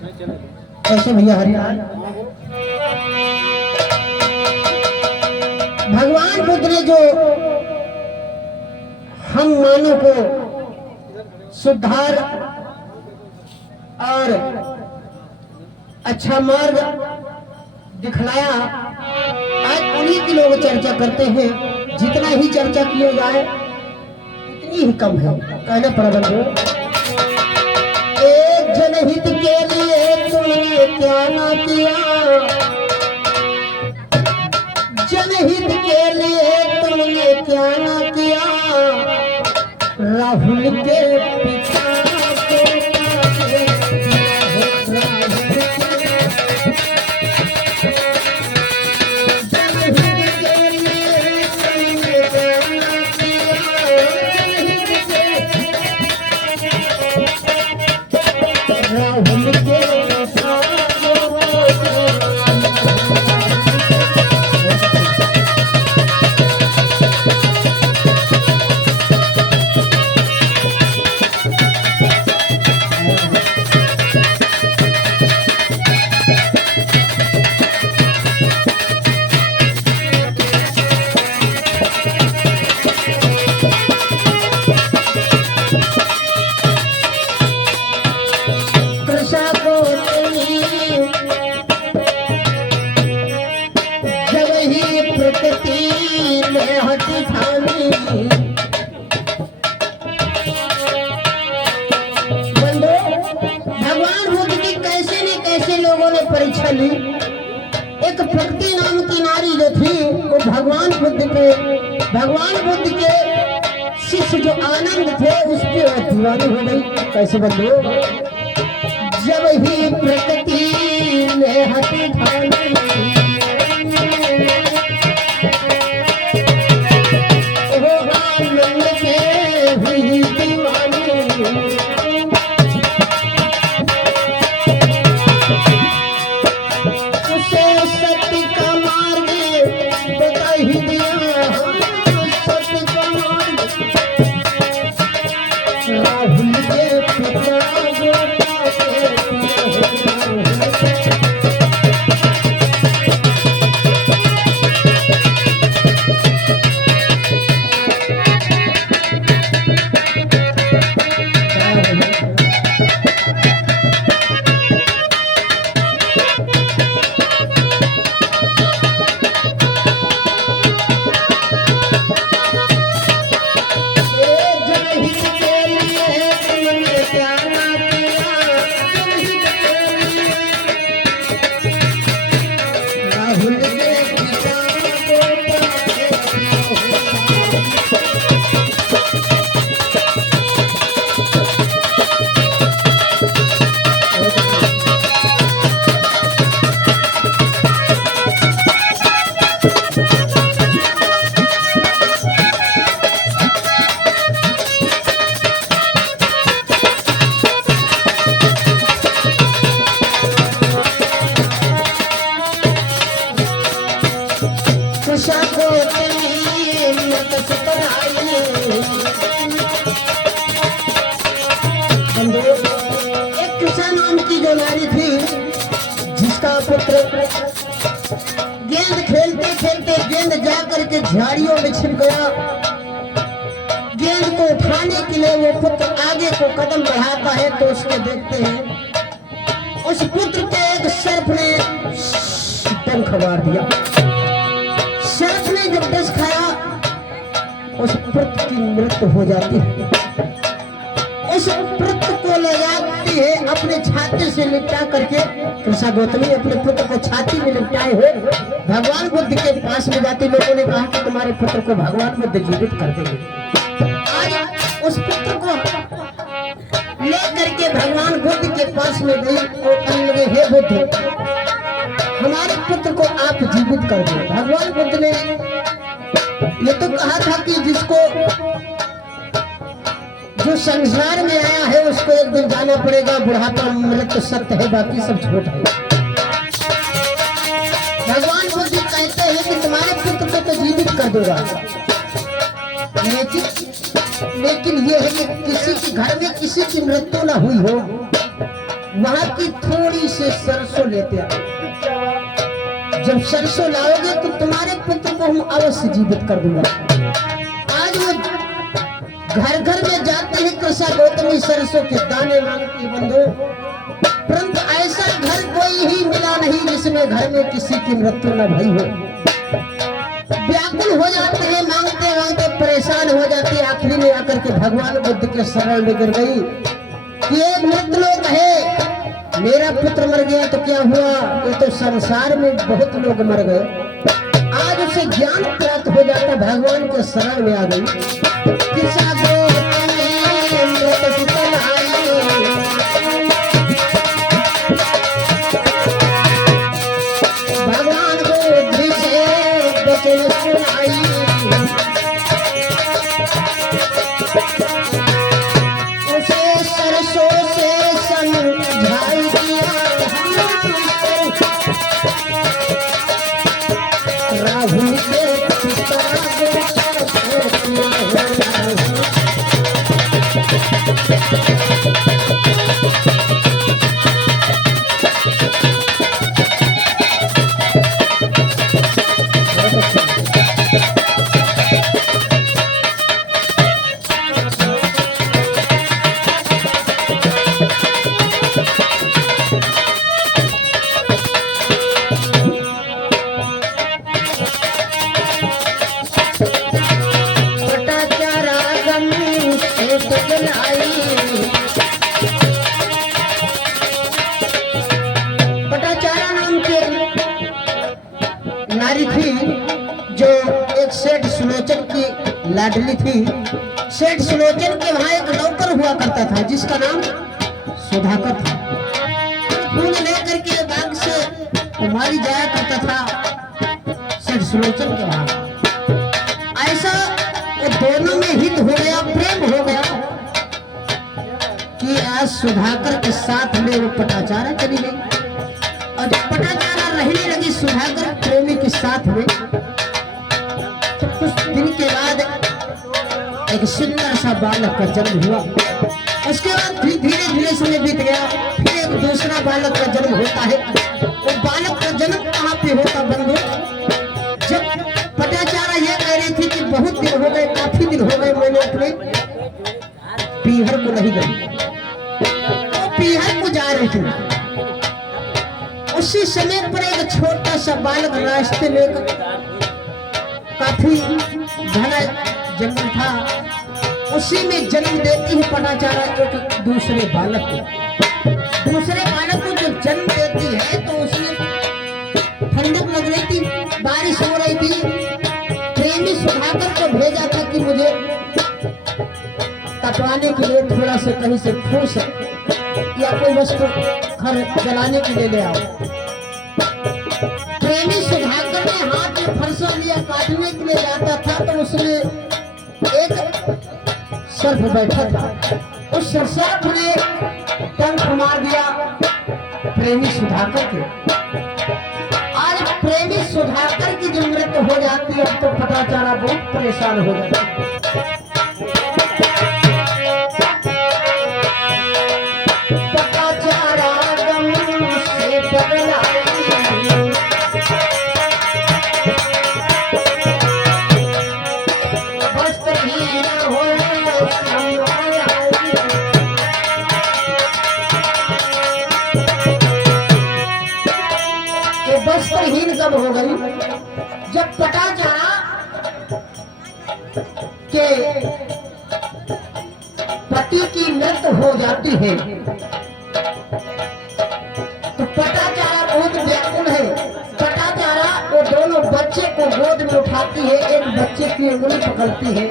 कैसे भैया हरियाण भगवान बुद्ध ने जो हम मानव को सुधार और अच्छा मार्ग दिखलाया, आज उन्हीं की लोग चर्चा करते हैं। जितना ही चर्चा किया जाए उतनी ही कम है। कहना पड़ा बंधु, एक जनहित के लिए तुमने क्या ना किया, जनहित के लिए तुमने क्या ना किया, राहुल के पिता परीक्षा ली। एक प्रकृति नाम की नारी जो थी वो भगवान बुद्ध के शिष्य जो आनंद थे उसके दीवानी हो गई। कैसे बंधु, जब ही प्रकृति ने हटी ठानी, वो आनंद के हुई दीवानी। एक कृष्णा नाम की जो नारी थी जिसका पुत्र गेंद खेलते खेलते गेंद जा करके झाड़ियों में छिप गया। गेंद को उठाने के लिए वो पुत्र आगे को कदम बढ़ाता है तो उसको देखते हैं उस पुत्र के एक सर्प ने डंक मार दिया। सर्प ने जब डस खाया उस पुत्र की मृत्यु हो जाती है। उस पुत्र को ले जाती है अपने छाती से लिपटा करके। कृष्णा गौतमी अपने पुत्र को छाती में लिपटाए हुए भगवान बुद्ध के पास में जाती। लोगों ने कहा कि तुम्हारे पुत्र को भगवान बुद्ध जीवित कर देंगे। आज उस पुत्र को ले करके भगवान बुद्ध के पास में गई और कहने लगे, हे बुद्ध, हमारे पुत्र को आप जीवित कर दो। भगवान बुद्ध ने ये तो कहा था कि जो संसार में आया है उसको एक दिन जाना पड़ेगा। बुढ़ापा मृत्यु सत्य है, बाकी सब झूठ है। भगवान बुद्ध कहते हैं कि तुम्हारे पुत्र को तो जीवित कर दूंगा, लेकिन ये है कि किसी के घर में किसी की मृत्यु ना हुई हो। वहां की थोड़ी सी सरसों लेते आओ। जब सरसों लाओगे तो तुम्हारे पुत्र को हम अवश्य जीवित कर दूंगा। आज वो घर घर में जाते हैं कृषा गौतमी सरसों के दाने मांगती बंधु, परंतु ऐसा घर कोई ही मिला नहीं जिसमें घर में किसी की मृत्यु न भई हो। व्याकुल हो जाते हैं, मांगते मांगते परेशान हो जाती है, आखिरी में आकर के भगवान बुद्ध के शरण में गिर गई कि ये मृत लोग है, मेरा पुत्र मर गया तो क्या हुआ, ये तो संसार में बहुत लोग मर गए। आज उसे ज्ञान प्राप्त हो जाता, भगवान के शरण में आ गई। भगवान को दृश्य बचन सुनाई, उसे सरसों से समझाई दिया, राहुल के पटाचारा नाम की नारी थी जो एक सेठ सुलोचन की लाडली थी। सेठ सुलोचन के वहां एक नौकर हुआ करता था जिसका नाम सुधाकर था। फूल लेकर के बाग से कुमारी जाया करता था सेठ सुलोचन के वहां। ऐसा वो दोनों में हित हो गया, प्रेम हो गया कि आज सुधाकर के साथ में वो पटाचारा चली गई। और जब पटाचारा रहने लगी सुधाकर प्रेमी के साथ में, तो कुछ दिन के बाद एक सुंदर सा बालक का जन्म हुआ। उसके बाद फिर धीरे धीरे समय बीत गया, फिर एक दूसरा बालक का जन्म होता है। वो बालक का जन्म कहाँ पे होता बंधु, जब पटाचारा यह कह रही थी कि बहुत दिन हो गए, काफी दिन हो गए मैंने अपने पीहर को नहीं गई, तो पीहर को जा रही थी। उसी समय पर एक छोटा सा बालक रास्ते में, काफी घना जंगल था, उसी में जन्म देती है पटाचारा एक दूसरे बालक को। दूसरे बालक को जब जन्म देती है तो उसमें ठंडक लग रही थी, बारिश हो रही थी। प्रेमी सुधाकर को भेजा था कि मुझे तपवाने के लिए थोड़ा सा कहीं से फूस या कोई वस्तु जलाने के लिए ले आओ। प्रेमी सुधाकर ने हाथ में फरसा लिया, काटने के लिए जाता था तो उसने एक सर्प बैठा था, उस सर्प ने डंक मार दिया प्रेमी सुधाकर के। आज प्रेमी सुधाकर की जो मृत्यु हो जाती है तो पटाचारा बहुत परेशान हो जाता है। वस्त्रहीन कब हो गई, जब पटाचारा के पति की मृत्यु हो जाती है तो पटाचारा बहुत व्याकुल है। पटाचारा वो दोनों बच्चे को गोद में उठाती है, एक बच्चे की उंगली पकड़ती है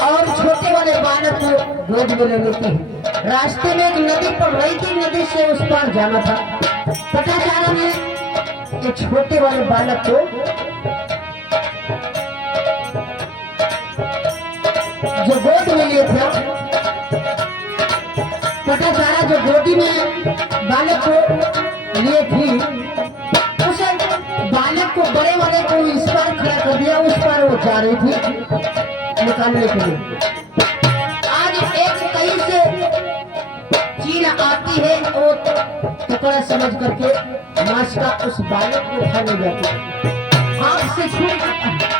और छोटे वाले बालक को गोद में ले लेती है। रास्ते में एक नदी पड़ रही थी, नदी से उस पार जाना था। पटाचारा ने एक छोटे वाले बालक को जो गोद में लिए था, पटाचारा जो गोदी में बालक को लिए थी, उस बालक को बड़े वाले को इस पार खड़ा कर दिया, उस पार वो जा रही थी निकालने के लिए। आज एक कहीं से चील आती है वो टुकड़ा समझ करके मांस का उस बालक को खाने जाती है। हाथ से छूट